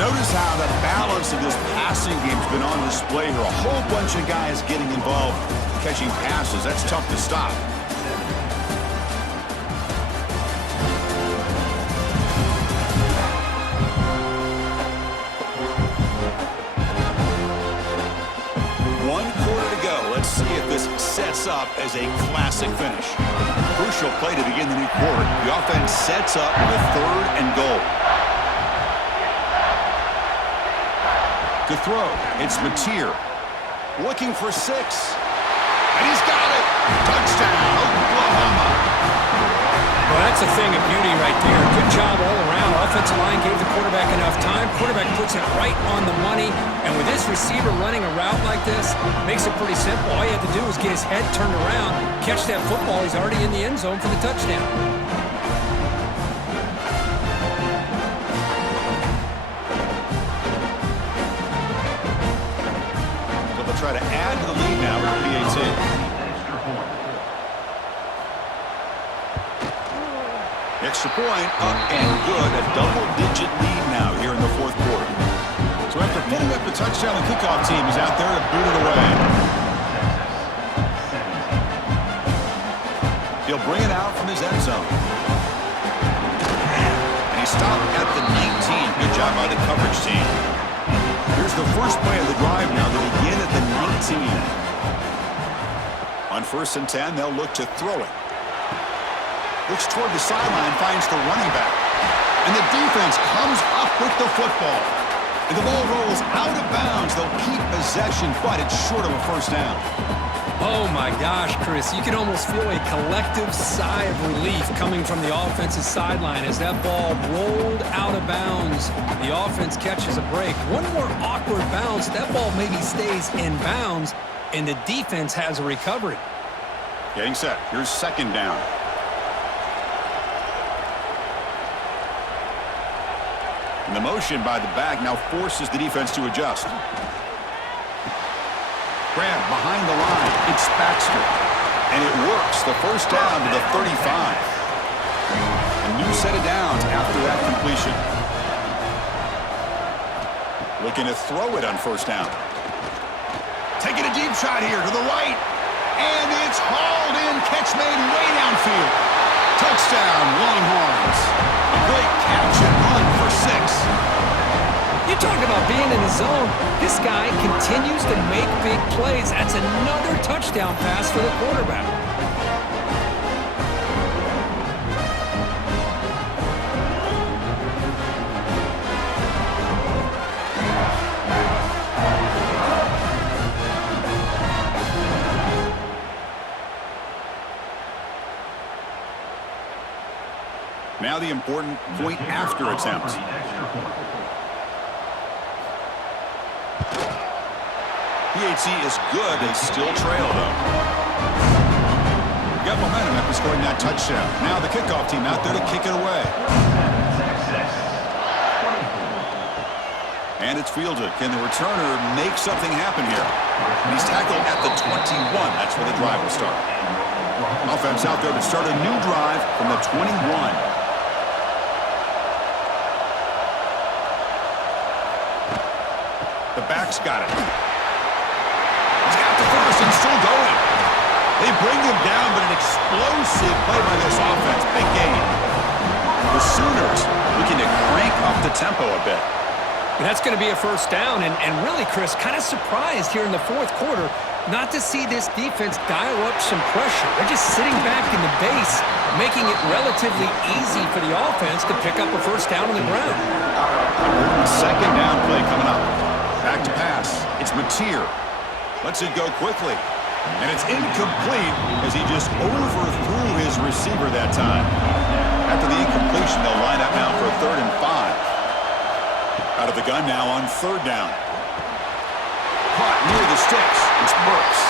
Notice how the balance of this passing game's been on display here. A whole bunch of guys getting involved, catching passes. That's tough to stop. Let's see if this sets up as a classic finish. Crucial play to begin the new quarter. The offense sets up with 3rd and goal. To throw, it's Mateer. Looking for 6. And he's got it. Touchdown, Oklahoma. Well, that's a thing of beauty right there. Good job all around. Offensive line gave the quarterback enough time. Quarterback puts it right on the money. And with this receiver running a route like this, makes it pretty simple. All you have to do is get his head turned around, catch that football. He's already in the end zone for the touchdown. So they'll try to add to the lead now with PAT. Extra point, up and good. A double-digit lead now here in the 4th quarter. So after putting up the touchdown, the kickoff team is out there to boot it away. He'll bring it out from his end zone. And he stopped at the 19. Good job by the coverage team. Here's the first play of the drive now. They begin at the 19. On 1st and 10, they'll look to throw it. Looks toward the sideline, finds the running back. And the defense comes up with the football. And the ball rolls out of bounds. They'll keep possession, but it's short of a first down. Oh, my gosh, Chris. You can almost feel a collective sigh of relief coming from the offensive sideline as that ball rolled out of bounds. The offense catches a break. One more awkward bounce. That ball maybe stays in bounds, and the defense has a recovery. Getting set. Here's 2nd down. And the motion by the back now forces the defense to adjust. Grab behind the line. It's Baxter. And it works. The first down to the 35. A new set of downs after that completion. Looking to throw it on 1st down. Taking a deep shot here to the right. And it's hauled in. Catch made way downfield. Touchdown, Longhorns. A great catch and run for 6. You talk about being in the zone. This guy continues to make big plays. That's another touchdown pass for the quarterback. Now the important point after attempt. PAT is good. They still trail, though. Got momentum after scoring that touchdown. Now the kickoff team out there to kick it away. And it's fielded. Can the returner make something happen here? He's tackled at the 21. That's where the drive will start. Offense out there to start a new drive from the 21. The back's got it. He's got the first and still going. They bring him down, but an explosive play by this offense. Big gain. The Sooners looking to crank up the tempo a bit. And that's going to be a first down. And really, Chris, kind of surprised here in the 4th quarter not to see this defense dial up some pressure. They're just sitting back in the base, making it relatively easy for the offense to pick up a first down on the ground. 2nd down play coming up. Back to pass. It's Mateer. Lets it go quickly. And it's incomplete as he just overthrew his receiver that time. After the incompletion, they'll line up now for a 3rd and 5. Out of the gun now on 3rd down. Caught near the sticks. It's Burks.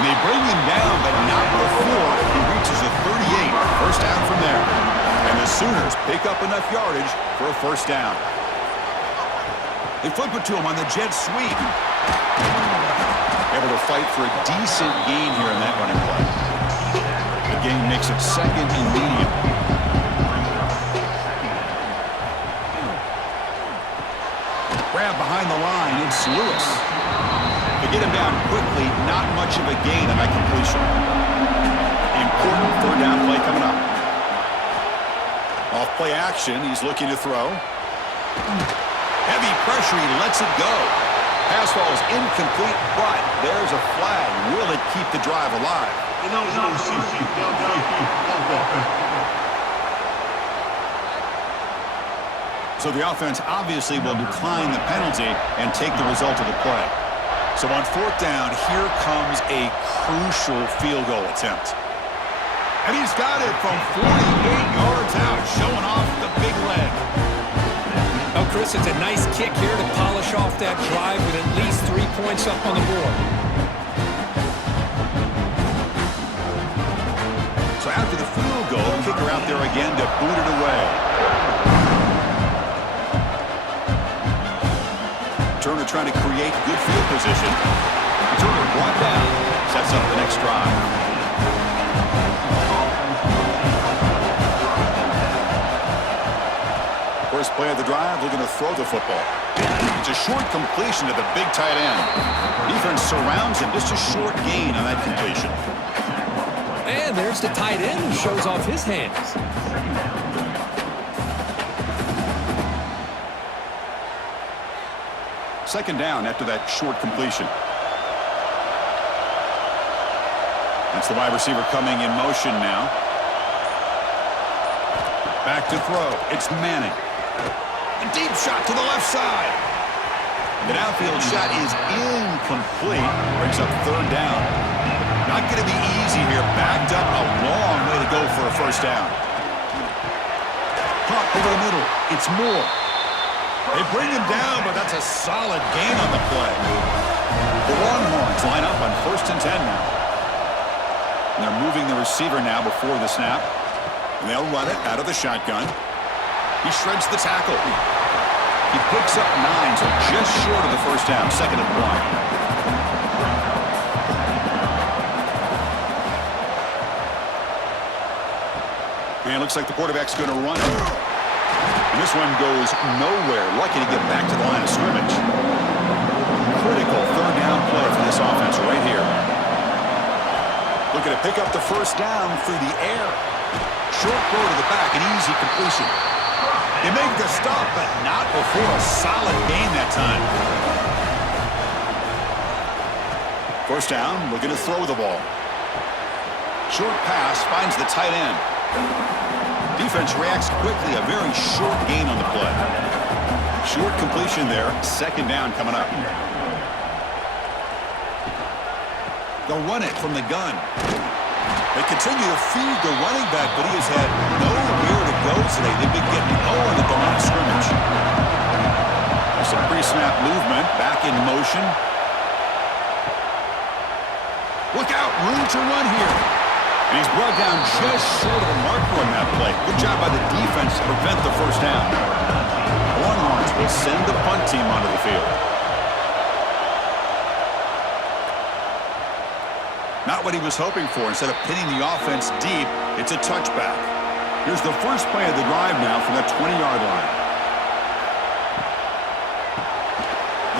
And they bring him down, but not before he reaches the 38. First down from there. And the Sooners pick up enough yardage for a first down. They flip it to him on the jet sweep. Able to fight for a decent gain here in that running play. The gain makes it 2nd and medium. Grab behind the line. It's Lewis. To get him down quickly, not much of a gain on that completion. Important third down play coming up. Off play action, he's looking to throw. Heavy pressure, he lets it go. Pass ball is incomplete, but there's a flag. Will it keep the drive alive? So the offense obviously will decline the penalty and take the result of the play. So on fourth down, here comes a crucial field goal attempt. And he's got it from 48 yards out, showing off the big leg. Oh, Chris, it's a nice kick here to polish off that drive with at least 3 points up on the board. So after the field goal, kicker out there again to boot it away. Turner trying to create good field position. Turner brought down, sets up the next drive. First play of the drive, looking to throw the football. It's a short completion to the big tight end. Defense surrounds him, just a short gain on that completion. And there's the tight end who shows off his hands. Second down after that short completion. That's the wide receiver coming in motion now. Back to throw. It's Manning. A deep shot to the left side. The downfield shot is incomplete. Brings up third down. Not going to be easy here. Backed up, a long way to go for a first down. Pop over the middle. It's Moore. They bring him down, but that's a solid gain on the play. The Longhorns line up on 1st and 10 now. And they're moving the receiver now before the snap. And they'll run it out of the shotgun. He shreds the tackle. He picks up 9, so just short of the first down. 2nd and 1. And it looks like the quarterback's going to run it. And this one goes nowhere. Lucky to get back to the line of scrimmage. Critical third down play for this offense right here. Looking to pick up the first down through the air. Short throw to the back, an easy completion. They make the stop, but not before a solid gain that time. First down, looking to throw the ball. Short pass finds the tight end. Defense reacts quickly, a very short gain on the play. Short completion there, 2nd down coming up. They'll run it from the gun. They continue to feed the running back, but he has had nowhere to go today. They've been getting Owen at the line of scrimmage. There's some pre-snap movement, back in motion. Look out, room to run here. And he's brought down just short of the marker on that play. Good job by the defense to prevent the first down. Longhorns will send the punt team onto the field. Not what he was hoping for. Instead of pinning the offense deep, it's a touchback. Here's the first play of the drive now from that 20-yard line.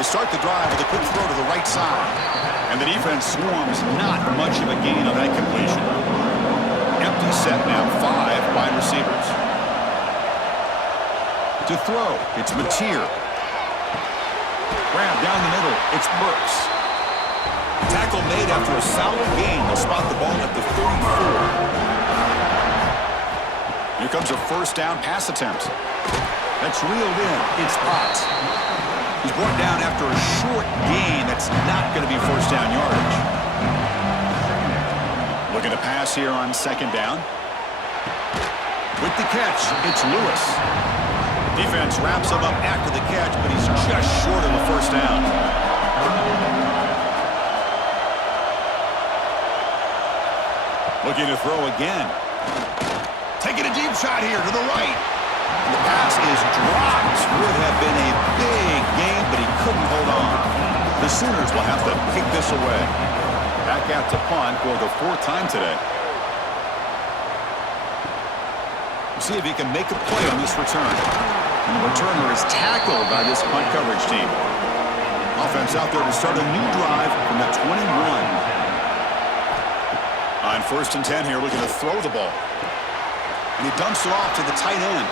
They start the drive with a quick throw to the right side. And the defense swarms, not much of a gain on that completion. Empty set now, 5 wide receivers. To throw, it's Mateer. Grab down the middle, it's Burks. Tackle made after a solid gain. They'll spot the ball at the 34. Here comes a first down pass attempt. That's reeled in. It's Potts. He's brought down after a short gain. That's not going to be first down yardage. Looking to pass here on 2nd down. With the catch, it's Lewis. Defense wraps him up after the catch, but he's just short of the first down. Looking to throw again. Taking a deep shot here to the right. The pass is dropped. Would have been a big gain, but he couldn't hold on. The Sooners will have to kick this away. Back out to punt for the 4th time today. We'll see if he can make a play on this return. And the returner is tackled by this punt coverage team. Offense out there to start a new drive from the 21. On 1st and 10 here, looking to throw the ball. And he dumps it off to the tight end.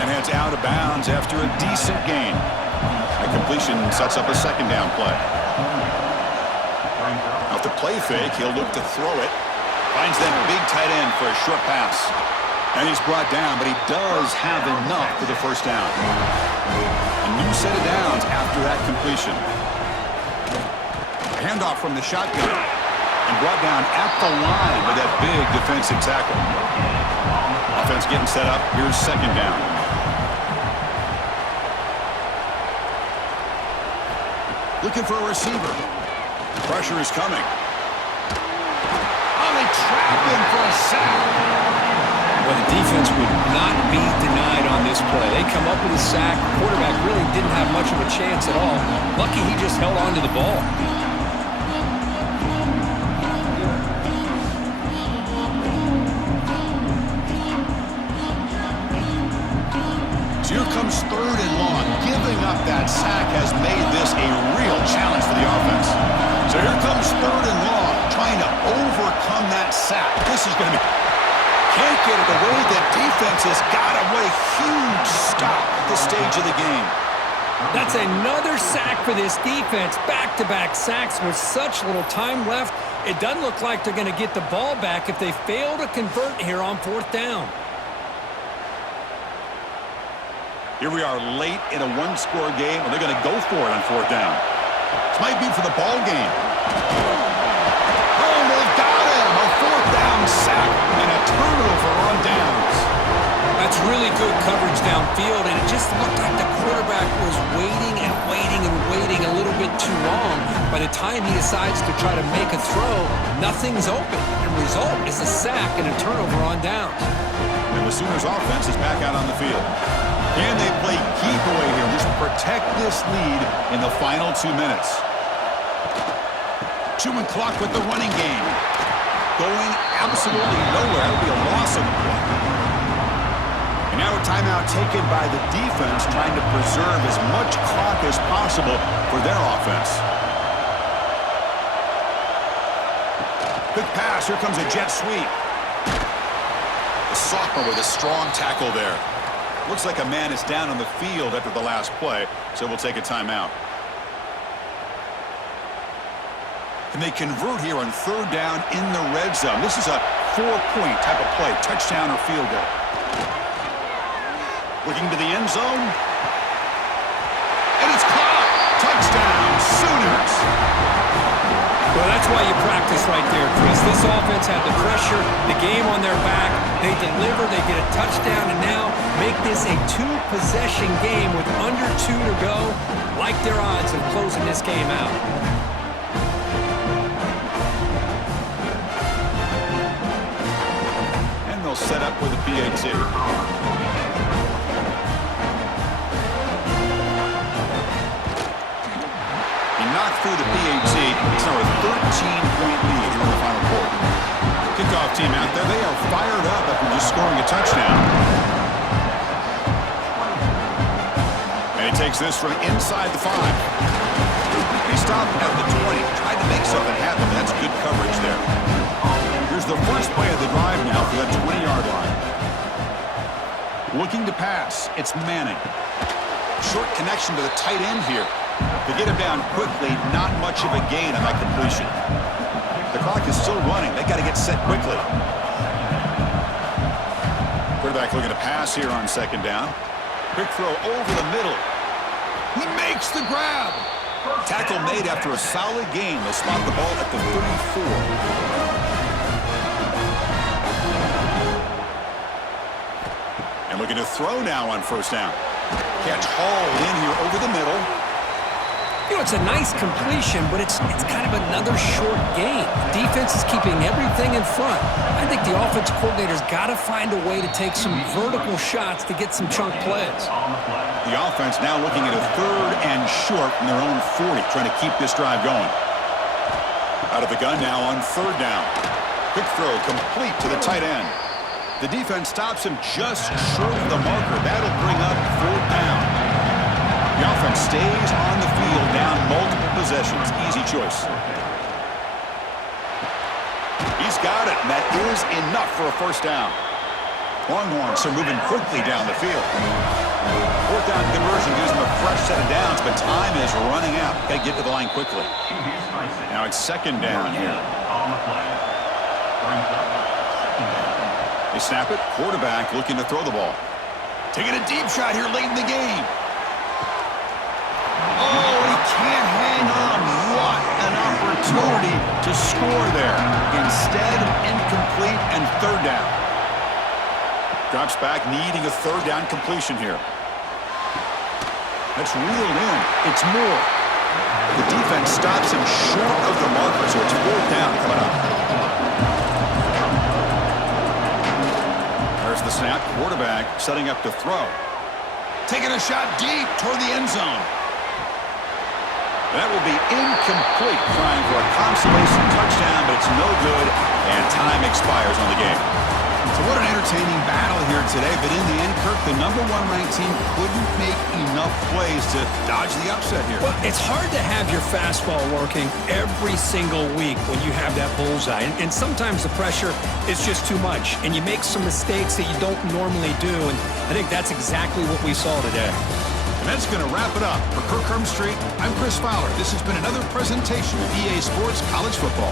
And heads out of bounds after a decent gain. A completion sets up a 2nd down play. Off the play fake, he'll look to throw it. Finds that big tight end for a short pass. And he's brought down, but he does have enough for the 1st down. A new set of downs after that completion. Handoff from the shotgun. And brought down at the line with that big defensive tackle. Offense getting set up. Here's 2nd down. Looking for a receiver. Pressure is coming. Oh, they trap him for a sack. Well, the defense would not be denied on this play. They come up with a sack. The quarterback really didn't have much of a chance at all. Lucky he just held on to the ball. So here comes 3rd and long. Giving up that sack has made this a real challenge for the offense. So here comes 3rd and long, trying to overcome that sack. This is going to be... Can't get it away. The defense has got him. What a huge stop at this stage of the game. That's another sack for this defense. Back-to-back sacks with such little time left. It doesn't look like they're going to get the ball back if they fail to convert here on 4th down. Here we are late in a 1-score game, and they're going to go for it on 4th down. This might be for the ball game. Oh, they got him! A 4th down sack and a turnover on downs. That's really good coverage downfield, and it just looked like the quarterback was waiting and waiting and waiting a little bit too long. By the time he decides to try to make a throw, nothing's open. The result is a sack and a turnover on downs. And the Sooners offense is back out on the field. Can they play keep away here? Just protect this lead in the final 2 minutes. Chewing clock with the running game. Going absolutely nowhere. That would be a loss on the play. And now a timeout taken by the defense, trying to preserve as much clock as possible for their offense. Quick pass. Here comes a jet sweep. The sophomore with a strong tackle there. Looks like a man is down on the field after the last play, so we'll take a timeout. And they convert here on 3rd down in the red zone. This is a 4-point type of play, touchdown or field goal. Looking to the end zone. And it's caught! Touchdown, Sooners! Well, that's why you practice right there, Chris. This offense had the pressure, the game on their back. They deliver, they get a touchdown, and now make this a 2-possession game with under 2 to go. Like their odds of closing this game out. And they'll set up with a PAT. Knocked through the PAT. It's now a 13-point lead here in the final quarter. Kickoff team out there. They are fired up after just scoring a touchdown. And he takes this from inside the 5. He stopped at the 20. Tried to make something happen. That's good coverage there. Here's the first play of the drive now for that 20-yard line. Looking to pass. It's Manning. Short connection to the tight end here. To get him down quickly, not much of a gain on that completion. The clock is still running. They got to get set quickly. Quarterback looking to pass here on 2nd down. Quick throw over the middle. He makes the grab. Tackle made after a solid gain. They'll spot the ball at the 34. And looking to throw now on 1st down. Catch hauled in here over the middle. You know, it's a nice completion, but it's kind of another short game. The defense is keeping everything in front. I think the offensive coordinator's got to find a way to take some vertical shots to get some chunk plays. The offense now looking at a 3rd and short from their own 40, trying to keep this drive going. Out of the gun now on 3rd down. Quick throw complete to the tight end. The defense stops him just short of the marker. That'll bring up 4th down. The offense stays on the field down multiple possessions. Easy choice. He's got it, and that is enough for a 1st down. Longhorns are moving quickly down the field. 4th down conversion gives them a fresh set of downs, but time is running out. Got to get to the line quickly. Now it's 2nd down here. They snap it. Quarterback looking to throw the ball. Taking a deep shot here late in the game. Oh, he can't hang on. What an opportunity to score there. Instead, incomplete and 3rd down. Drops back, needing a 3rd down completion here. That's reeled in. It's Moore. The defense stops him short of the marker, so it's 4th down coming up. There's the snap. Quarterback setting up to throw. Taking a shot deep toward the end zone. That will be incomplete, trying for a consolation touchdown, but it's no good, and time expires on the game. So what an entertaining battle here today, but in the end, Kirk, the number 1 ranked team couldn't make enough plays to dodge the upset here. Well, it's hard to have your fastball working every single week when you have that bullseye, and sometimes the pressure is just too much, and you make some mistakes that you don't normally do, and I think that's exactly what we saw today. And that's going to wrap it up. For Kirk Street, I'm Chris Fowler. This has been another presentation of EA Sports College Football.